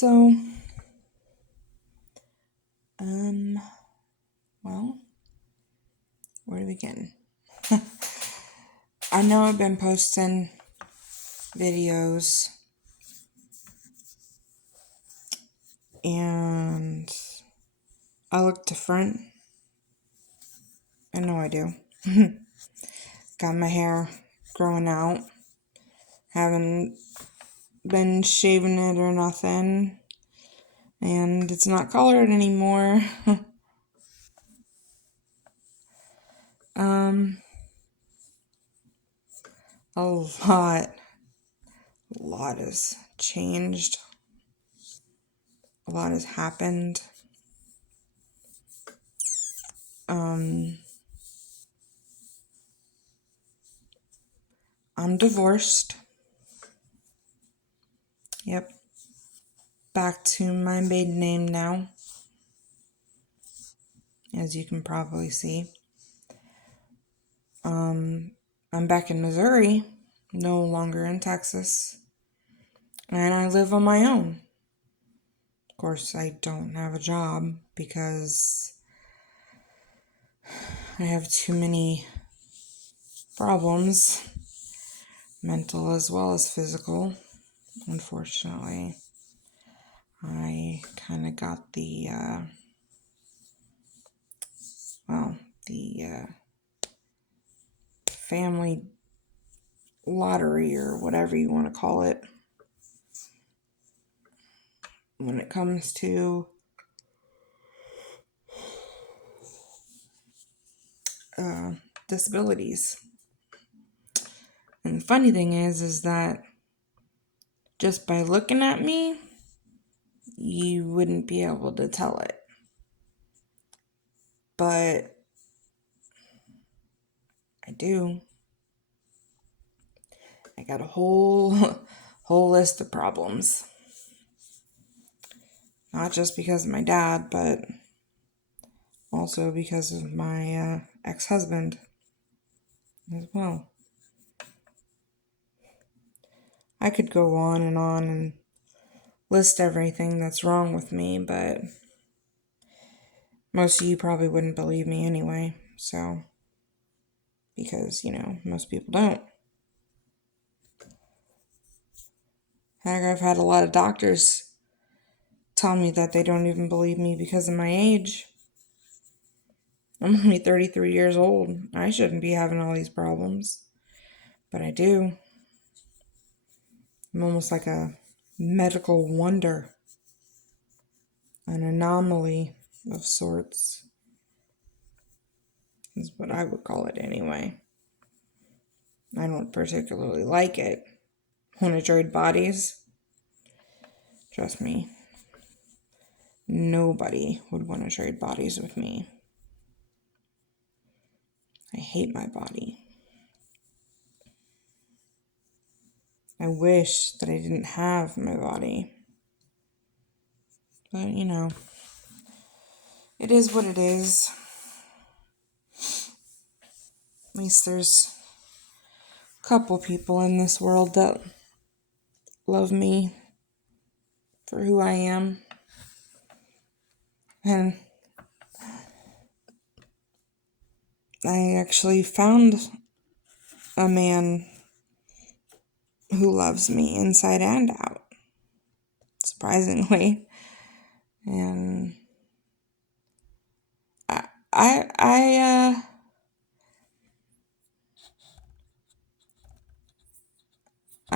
So, um, well, where to begin? I know I've been posting videos and I look different. I know I do. Got my hair growing out. Haven't been shaving it or nothing. And it's not colored anymore. um, a lot has changed. A lot has happened. I'm divorced. Yep. Back to my maiden name now, as you can probably see. I'm back in Missouri, no longer in Texas, and I live on my own. Of course, I don't have a job because I have too many problems, mental as well as physical. Unfortunately, I kind of got the family lottery or whatever you want to call it when it comes to disabilities. And the funny thing is that just by looking at me, you wouldn't be able to tell it. But I do. I got a whole list of problems. Not just because of my dad, but also because of my ex-husband as well. I could go on and list everything that's wrong with me, but most of you probably wouldn't believe me anyway, so, because, most people don't. Heck, I've had a lot of doctors tell me that they don't even believe me because of my age. I'm only 33 years old. I shouldn't be having all these problems, but I do. I'm almost like a medical wonder, an anomaly of sorts, is what I would call it anyway. I don't particularly like it. Want to trade bodies? Trust me, nobody would want to trade bodies with me. I hate my body. I wish that I didn't have my body. But, it is what it is. At least there's a couple people in this world that love me for who I am. And I actually found a man who loves me inside and out, surprisingly. And I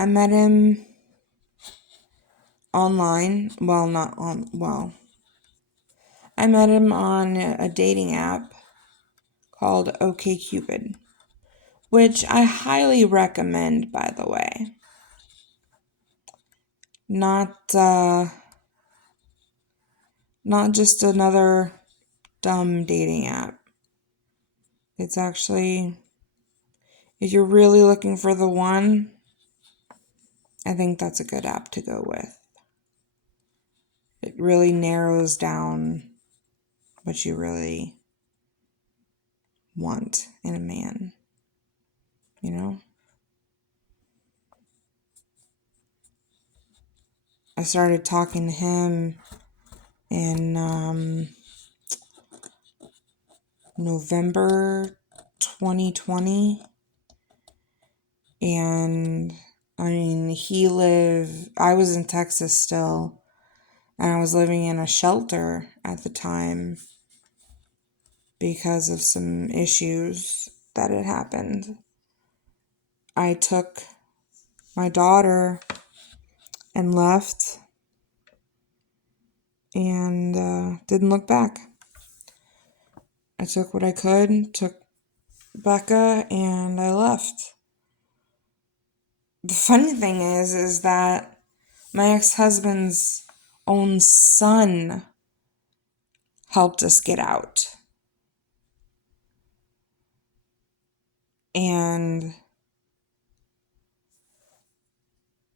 met him online. I met him on a dating app called OkCupid, which I highly recommend, by the way. Not just another dumb dating app. It's actually, if you're really looking for the one, I think that's a good app to go with. It really narrows down what you really want in a man, I started talking to him in November 2020. And I mean, I was in Texas still, and I was living in a shelter at the time because of some issues that had happened. I took my daughter and left and didn't look back. I took what I could, took Becca, and I left. The funny thing is that my ex-husband's own son helped us get out. And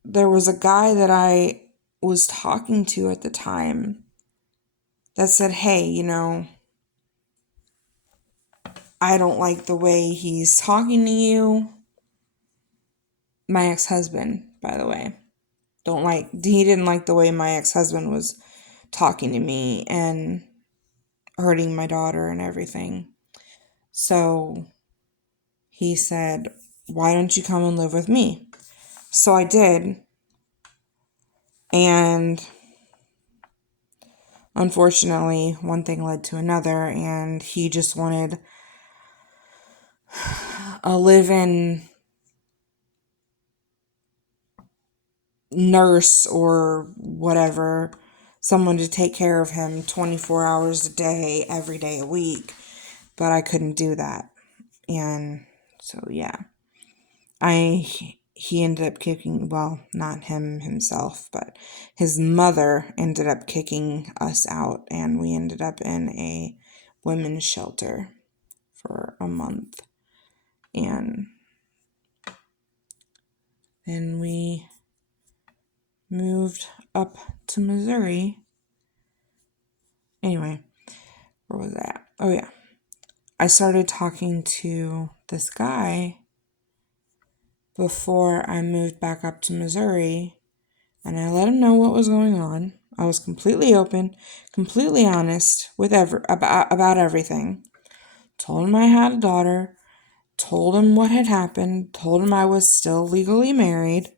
there was a guy that I was talking to at the time that said, hey, I don't like the way he's talking to you. My ex-husband, by the way, he didn't like the way my ex-husband was talking to me and hurting my daughter and everything. So he said, why don't you come and live with me? So I did. And unfortunately, one thing led to another, and he just wanted a live-in nurse or whatever, someone to take care of him 24 hours a day, every day a week. But I couldn't do that. And so, yeah. He ended up kicking, well, not him himself, but his mother ended up kicking us out, and we ended up in a women's shelter for a month. And then we moved up to Missouri. Anyway, where was I at? Oh, yeah. I started talking to this guy before I moved back up to Missouri, and I let him know what was going on. I was completely open, completely honest with about everything. Told him I had a daughter, told him what had happened, told him I was still legally married,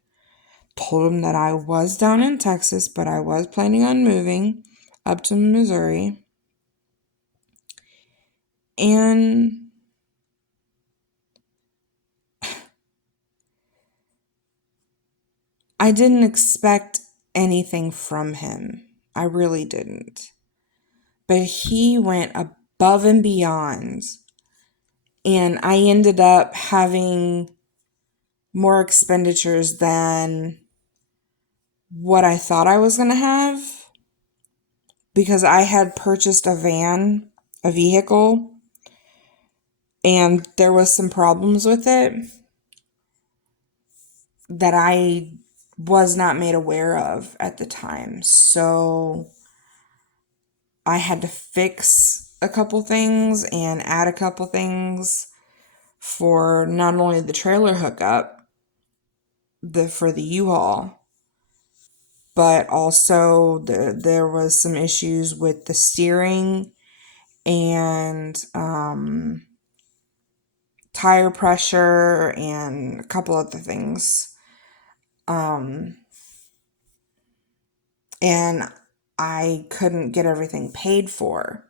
told him that I was down in Texas, but I was planning on moving up to Missouri. And I didn't expect anything from him. I really didn't. But he went above and beyond. And I ended up having more expenditures than what I thought I was going to have, because I had purchased a vehicle, and there was some problems with it that I was not made aware of at the time. So I had to fix a couple things and add a couple things for not only the trailer hookup, for the U-Haul, but also there was some issues with the steering and tire pressure and a couple other things. And I couldn't get everything paid for.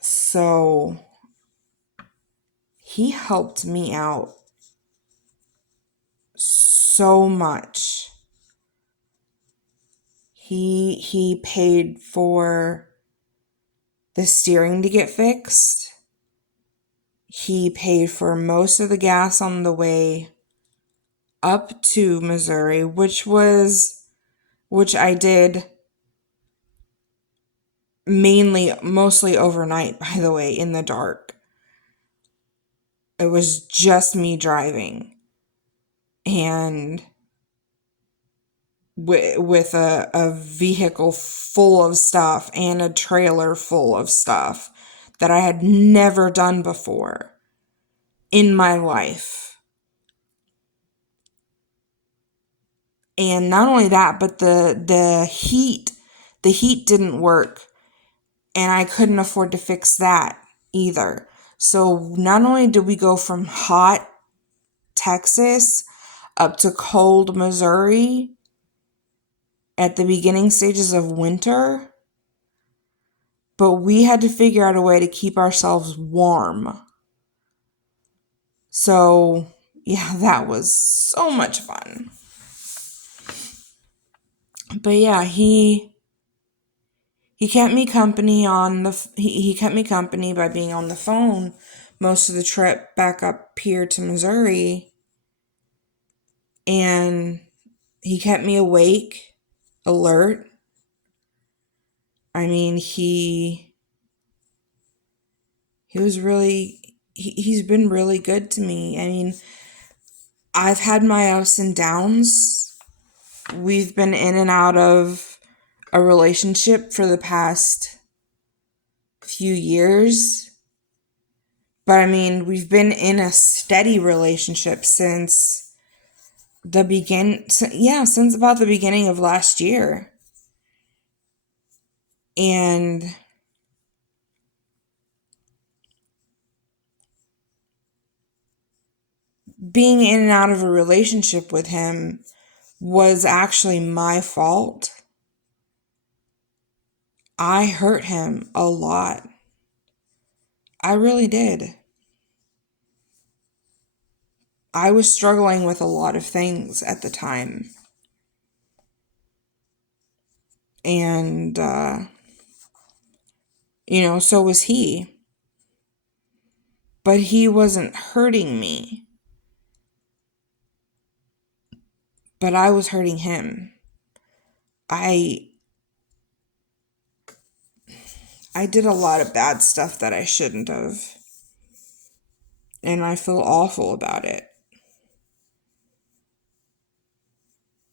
So he helped me out so much. He paid for the steering to get fixed. He paid for most of the gas on the way up to Missouri, which I did mostly overnight, by the way, in the dark. It was just me driving, and with a vehicle full of stuff and a trailer full of stuff that I had never done before in my life. And not only that, but the heat didn't work, and I couldn't afford to fix that either. So not only did we go from hot Texas up to cold Missouri at the beginning stages of winter, but we had to figure out a way to keep ourselves warm. So, yeah, that was so much fun. But yeah, he kept me company he kept me company by being on the phone most of the trip back up here to Missouri, and he kept me awake, alert. I mean, he was really he's been really good to me. I mean, I've had my ups and downs. We've been in and out of a relationship for the past few years. But I mean, we've been in a steady relationship since since about the beginning of last year. And being in and out of a relationship with him was actually my fault. I hurt him a lot. I really did. I was struggling with a lot of things at the time. And, so was he. But he wasn't hurting me. But I was hurting him. I did a lot of bad stuff that I shouldn't have. And I feel awful about it.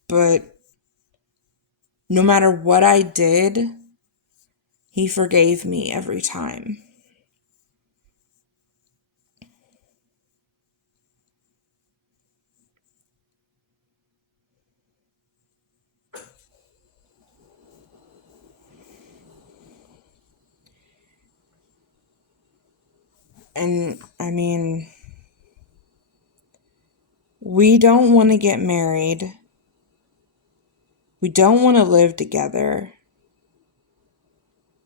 But no matter what I did, he forgave me every time. And I mean, we don't want to get married. We don't want to live together.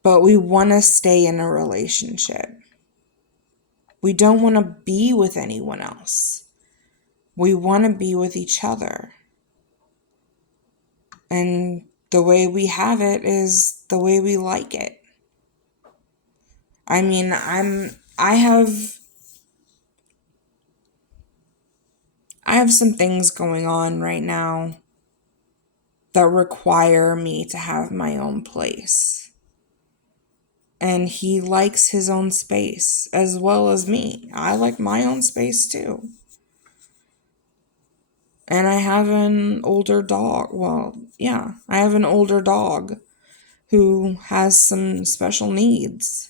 But we want to stay in a relationship. We don't want to be with anyone else. We want to be with each other. And the way we have it is the way we like it. I mean, I have some things going on right now that require me to have my own place. And he likes his own space as well as me. I like my own space too. And I have an older dog. Well, yeah, I have an older dog who has some special needs.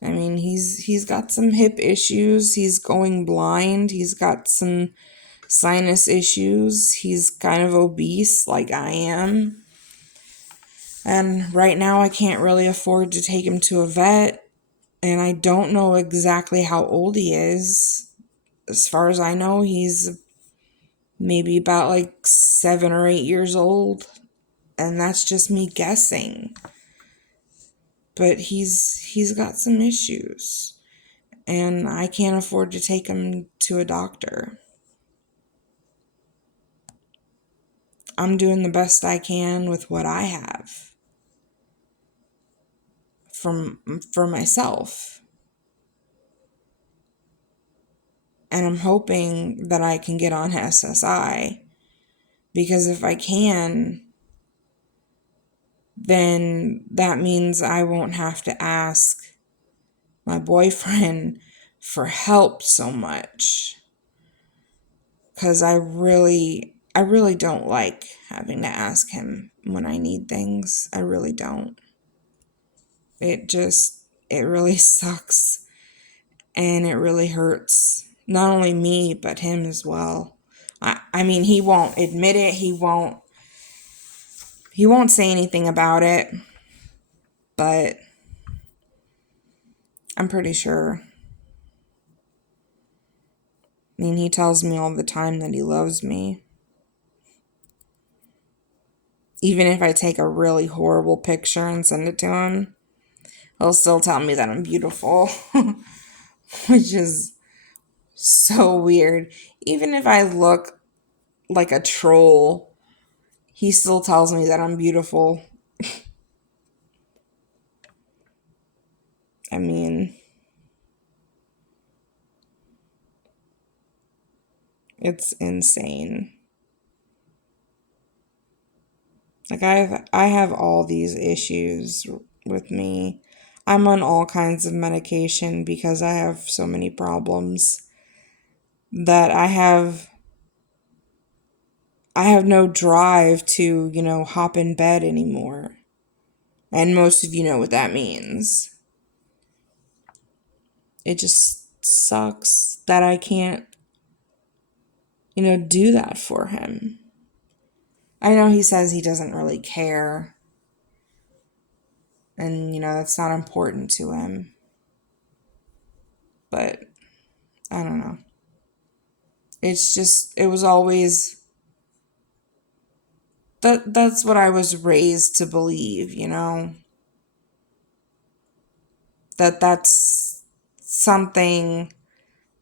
I mean, he's got some hip issues. He's going blind. He's got some sinus issues. He's kind of obese like I am. And right now I can't really afford to take him to a vet. And I don't know exactly how old he is. As far as I know, he's maybe about like 7 or 8 years old. And that's just me guessing. But he's got some issues. And I can't afford to take him to a doctor. I'm doing the best I can with what I have for myself. And I'm hoping that I can get on SSI, because if I can, then that means I won't have to ask my boyfriend for help so much. Because I really don't like having to ask him when I need things. I really don't. It really sucks. And it really hurts. Not only me, but him as well. I mean, he won't admit it. He won't say anything about it, but I'm pretty sure. I mean, he tells me all the time that he loves me. Even if I take a really horrible picture and send it to him, he'll still tell me that I'm beautiful, which is so weird. Even if I look like a troll, he still tells me that I'm beautiful. I mean, it's insane. Like I have all these issues with me. I'm on all kinds of medication because I have so many problems that I have no drive to, hop in bed anymore. And most of you know what that means. It just sucks that I can't, do that for him. I know he says he doesn't really care. And, that's not important to him. But I don't know. It's just, it was always, that's what I was raised to believe, that's something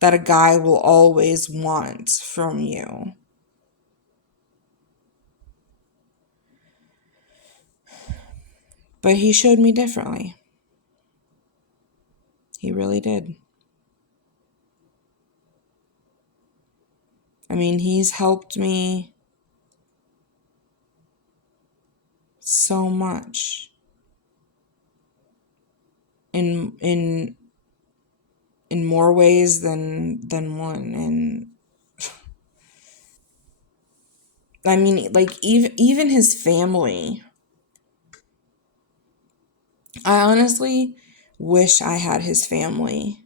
that a guy will always want from you. But he showed me differently. He really did. I mean, he's helped me so much in more ways than one. And I mean, like even his family. I honestly wish I had his family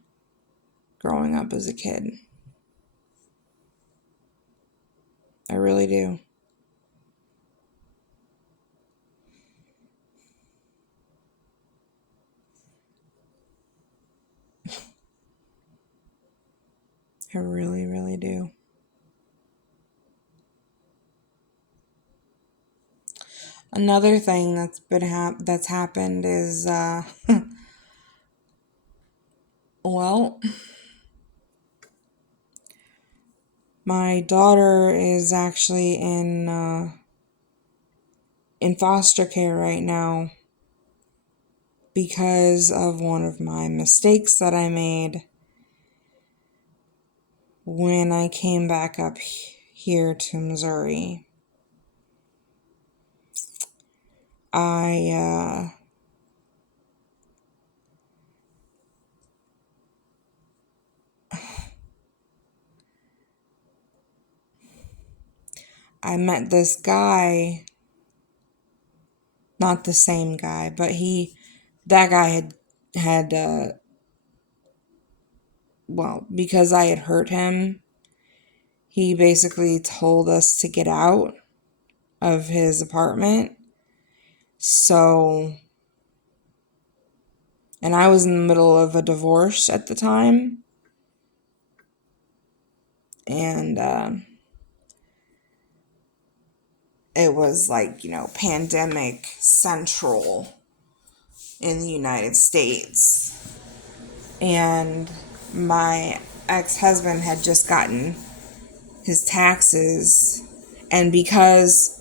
growing up as a kid. I really do. I really, really do. Another thing that's happened is well, my daughter is actually in foster care right now because of one of my mistakes that I made when I came back up here to Missouri. I I met this guy, not the same guy, but that guy had well, because I had hurt him, he basically told us to get out of his apartment. So, and I was in the middle of a divorce at the time. And it was like, pandemic central in the United States. And my ex-husband had just gotten his taxes. And because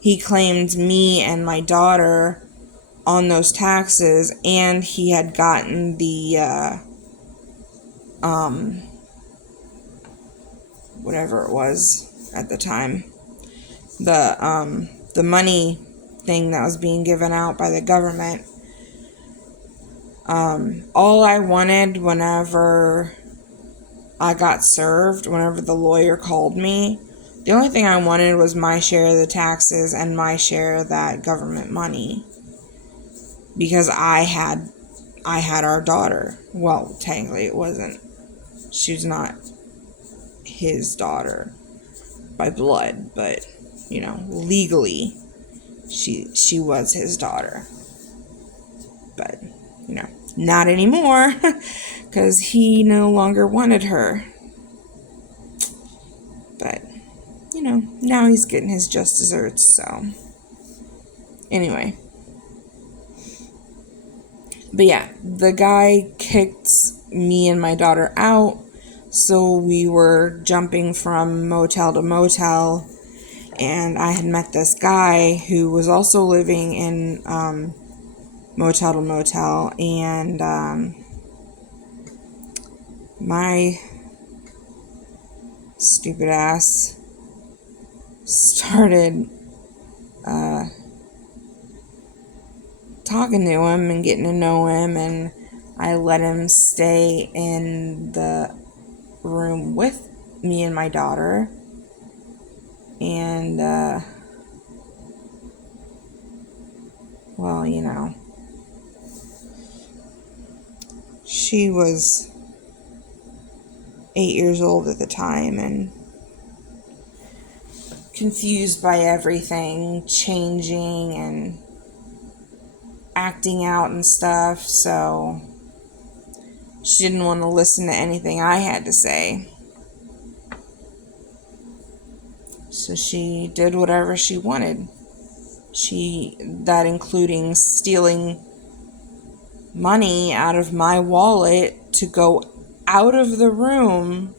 he claimed me and my daughter on those taxes, and he had gotten the whatever it was at the time, the money thing that was being given out by the government. All I wanted whenever I got served, whenever the lawyer called me, the only thing I wanted was my share of the taxes and my share of that government money. Because I had our daughter. Well, technically it wasn't. She was not his daughter by blood, but, legally, she was his daughter. But, not anymore, because he no longer wanted her. But, now he's getting his just desserts, so. Anyway. But yeah, the guy kicked me and my daughter out, so we were jumping from motel to motel, and I had met this guy who was also living in motel to motel, and my stupid ass started talking to him and getting to know him, and I let him stay in the room with me and my daughter, and well, she was 8 years old at the time and confused by everything changing and acting out and stuff, so she didn't want to listen to anything I had to say. So she did whatever she wanted. That including stealing money out of my wallet to go out of the room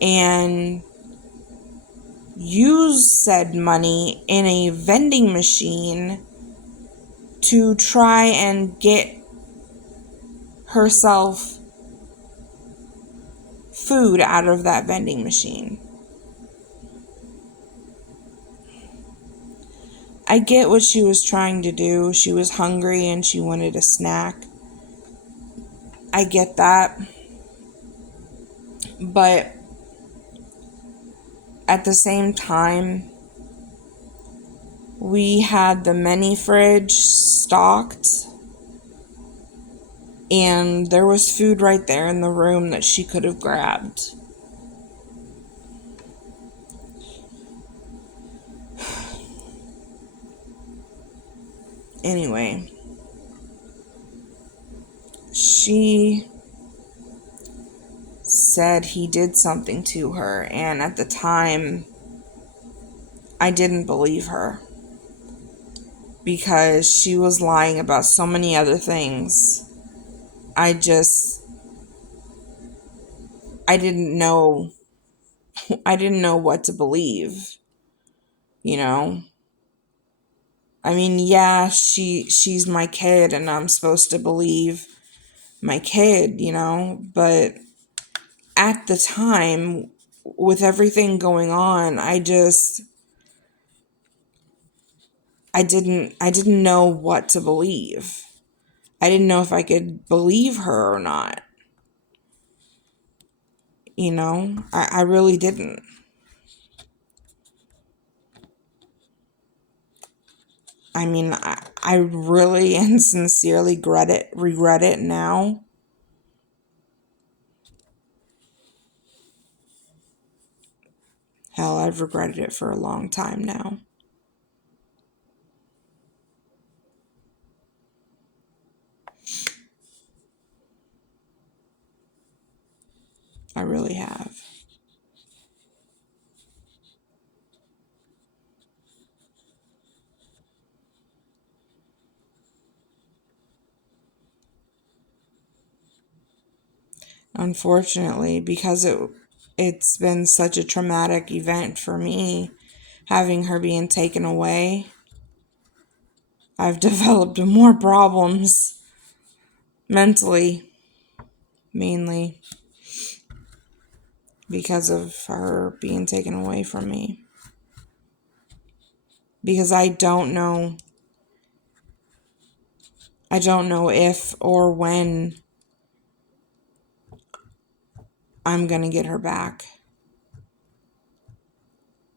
and use said money in a vending machine to try and get herself food out of that vending machine. I get what she was trying to do. She was hungry and she wanted a snack. I get that. But at the same time, we had the mini fridge stocked, and there was food right there in the room that she could have grabbed. Anyway, she said he did something to her, and at the time, I didn't believe her, because she was lying about so many other things. I didn't know what to believe, I mean, yeah, she's my kid and I'm supposed to believe my kid, but at the time, with everything going on, I didn't know what to believe. I didn't know if I could believe her or not. I really didn't. I mean, I really and sincerely regret it now. Hell, I've regretted it for a long time now. I really have. Unfortunately, because it's been such a traumatic event for me, having her being taken away, I've developed more problems mentally, mainly because of her being taken away from me. Because I don't know if or when I'm going to get her back.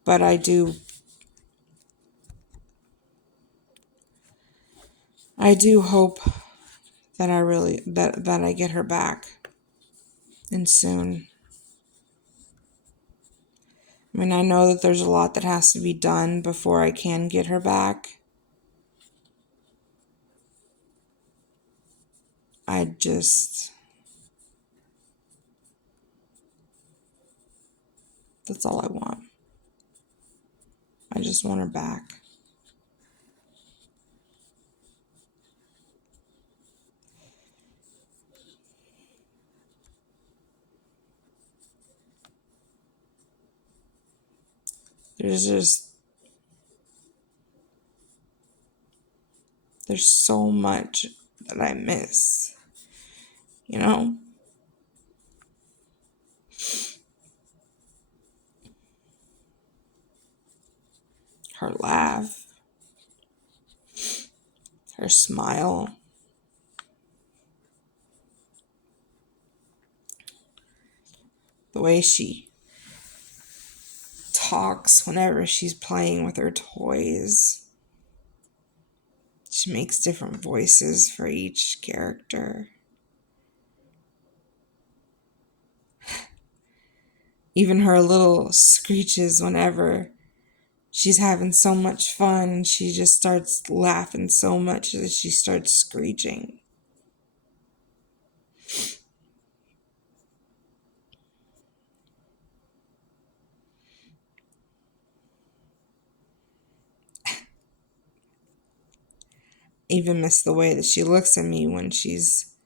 But I do hope that I get her back, and soon. I mean, I know that there's a lot that has to be done before I can get her back. That's all I want. I just want her back. There's so much that I miss, you know? Her laugh, her smile, the way she talks whenever she's playing with her toys. She makes different voices for each character. Even her little screeches whenever she's having so much fun and she just starts laughing so much that she starts screeching. Even miss the way that she looks at me when she's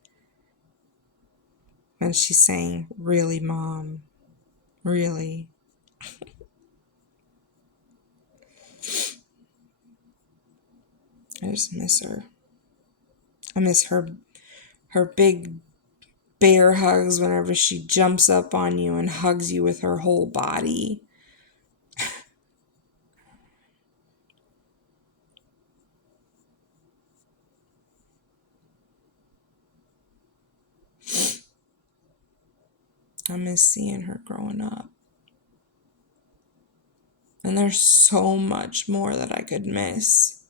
saying, "Really, Mom? Really?" I just miss her. I miss her big bear hugs whenever she jumps up on you and hugs you with her whole body. I miss seeing her growing up. And there's so much more that I could miss.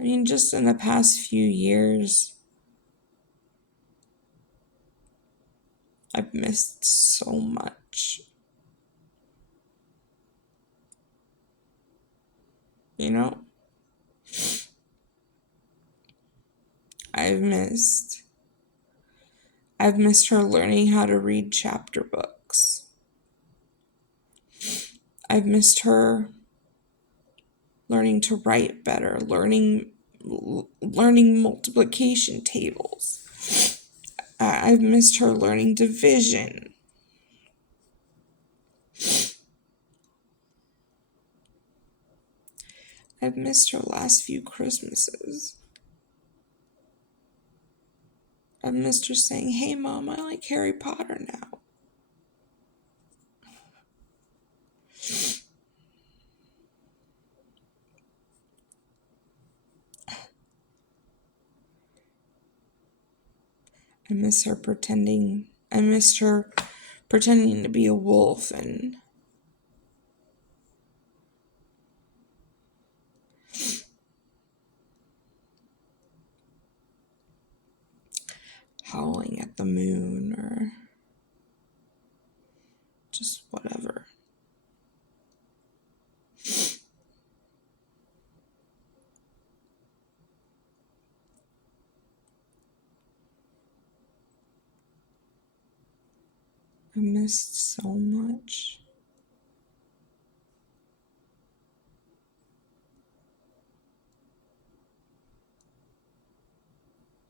I mean, just in the past few years, I've missed so much. You know? I've missed her learning how to read chapter books. I've missed her learning to write better, learning multiplication tables. I've missed her learning division. I've missed her last few Christmases. I've missed her saying, "Hey, Mom, I like Harry Potter now." I missed her pretending to be a wolf and howling at the moon or just whatever. I missed so much.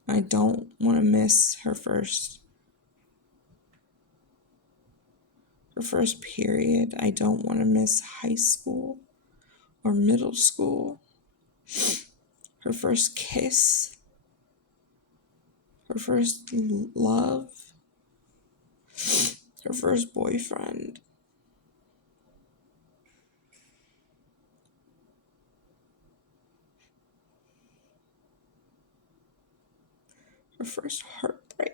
I don't want to miss her first period. I don't want to miss high school or middle school. Her first kiss. Her first love. Her first boyfriend. Her first heartbreak.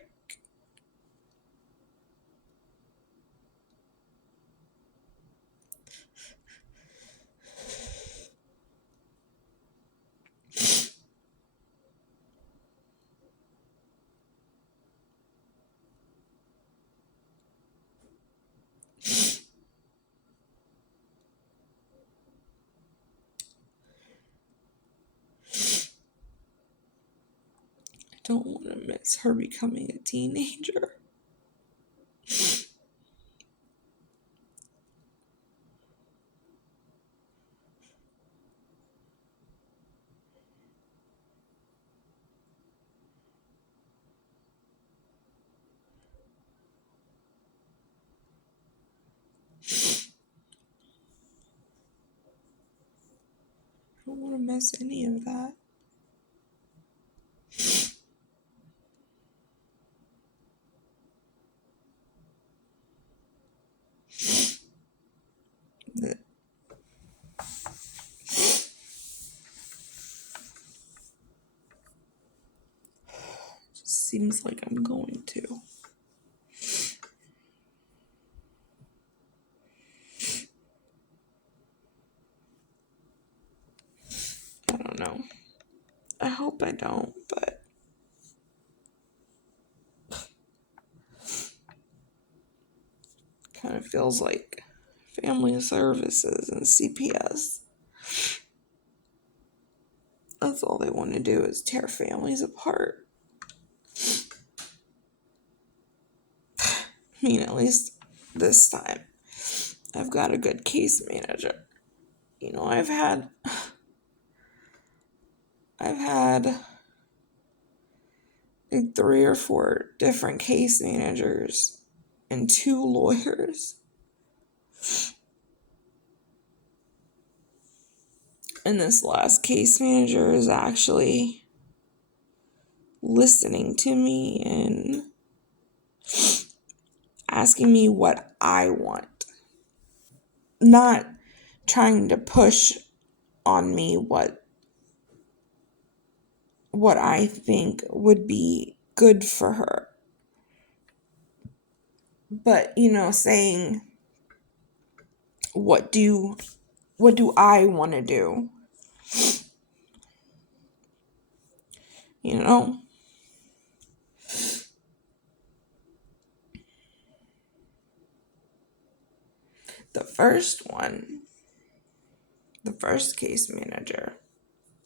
don't want to miss her becoming a teenager. I don't want to miss any of that. It just seems like I'm going to. I don't know. I hope I don't, but kind of feels like family services and CPS. That's all they want to do is tear families apart. I mean, at least this time, I've got a good case manager. You know, I've had like 3 or 4 different case managers and 2 lawyers. And this last case manager is actually listening to me and asking me what I want. Not trying to push on me what I think would be good for her. But, you know, saying, what do I want to do? You know? The first case manager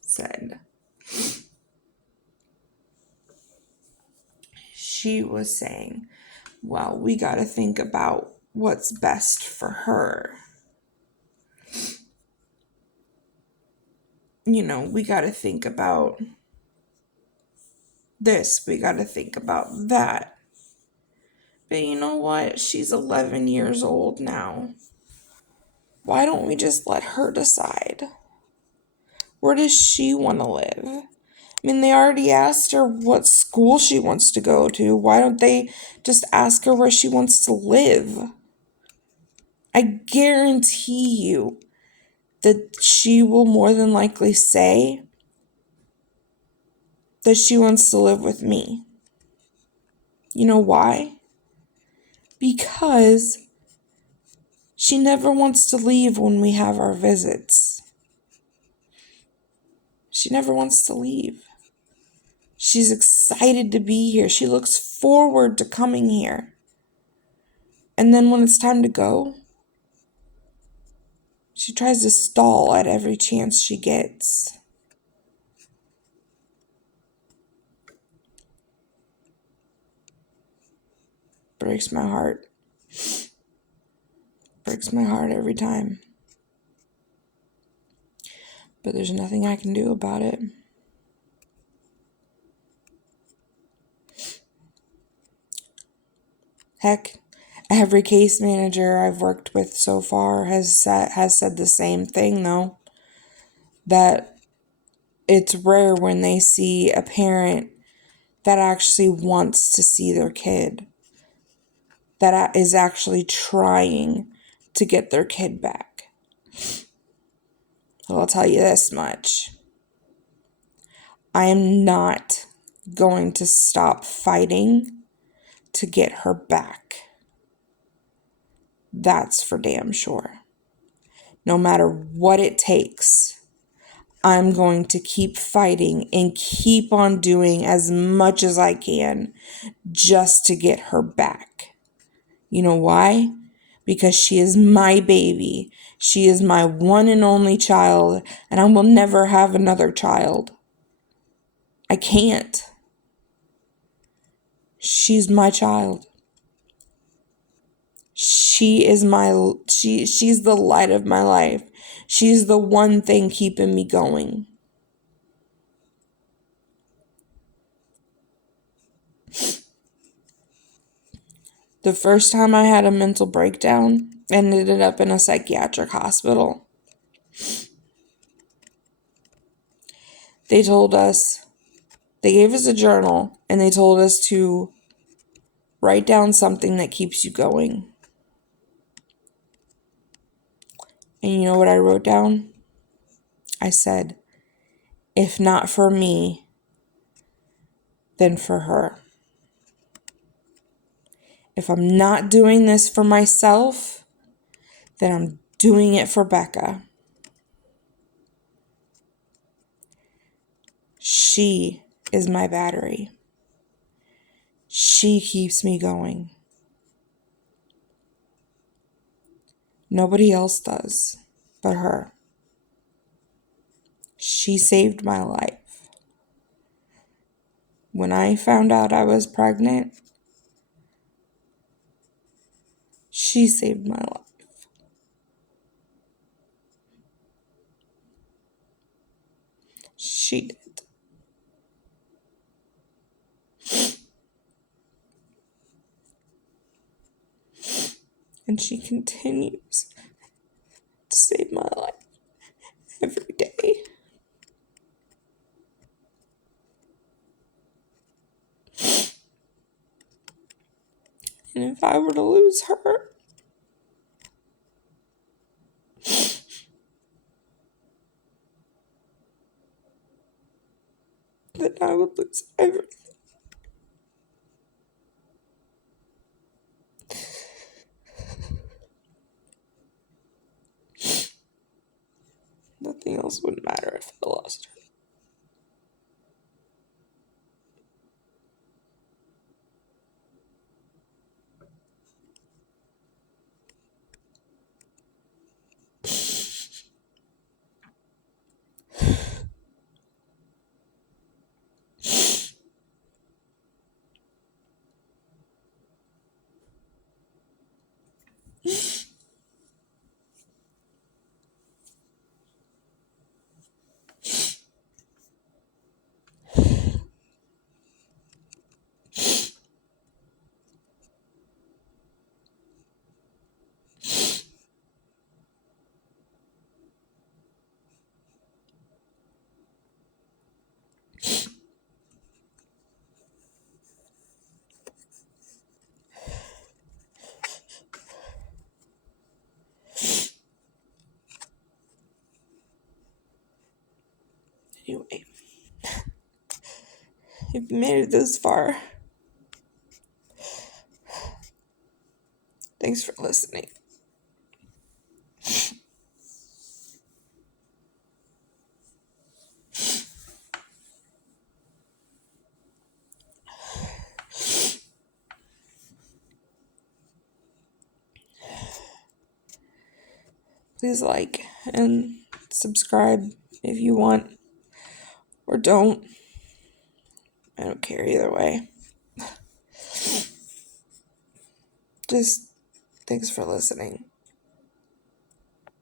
said she was saying, well, we got to think about what's best for her. You know, we got to think about this, we got to think about that. But you know what? She's 11 years old now. Why don't we just let her decide? Where does she want to live? I mean, they already asked her what school she wants to go to. Why don't they just ask her where she wants to live? I guarantee you that she will more than likely say that she wants to live with me. You know why? Because she never wants to leave when we have our visits. She never wants to leave. She's excited to be here. She looks forward to coming here. And then when it's time to go, she tries to stall at every chance she gets. Breaks my heart. Breaks my heart every time. But there's nothing I can do about it. Heck, every case manager I've worked with so far has said the same thing, though. That it's rare when they see a parent that actually wants to see their kid, that is actually trying to get their kid back. Well, I'll tell you this much. I am not going to stop fighting to get her back. That's for damn sure. No matter what it takes, I'm going to keep fighting and keep on doing as much as I can just to get her back. You know why? Because she is my baby. She is my one and only child, and I will never have another child. I can't. She's my child. She's the light of my life. She's the one thing keeping me going. The first time I had a mental breakdown and ended up in a psychiatric hospital, they gave us a journal and they told us to write down something that keeps you going. And you know what I wrote down? I said, if not for me, then for her. If I'm not doing this for myself, then I'm doing it for Becca. She is my battery. She keeps me going. Nobody else does but her. She saved my life. When I found out I was pregnant, she saved my life. She did. And she continues to save my life every day. And if I were to lose her, then I would lose everything. Nothing else would matter if I lost her. Anyway, you've made it this far. Thanks for listening. Please like and subscribe if you want, or don't. I don't care either way. Just thanks for listening.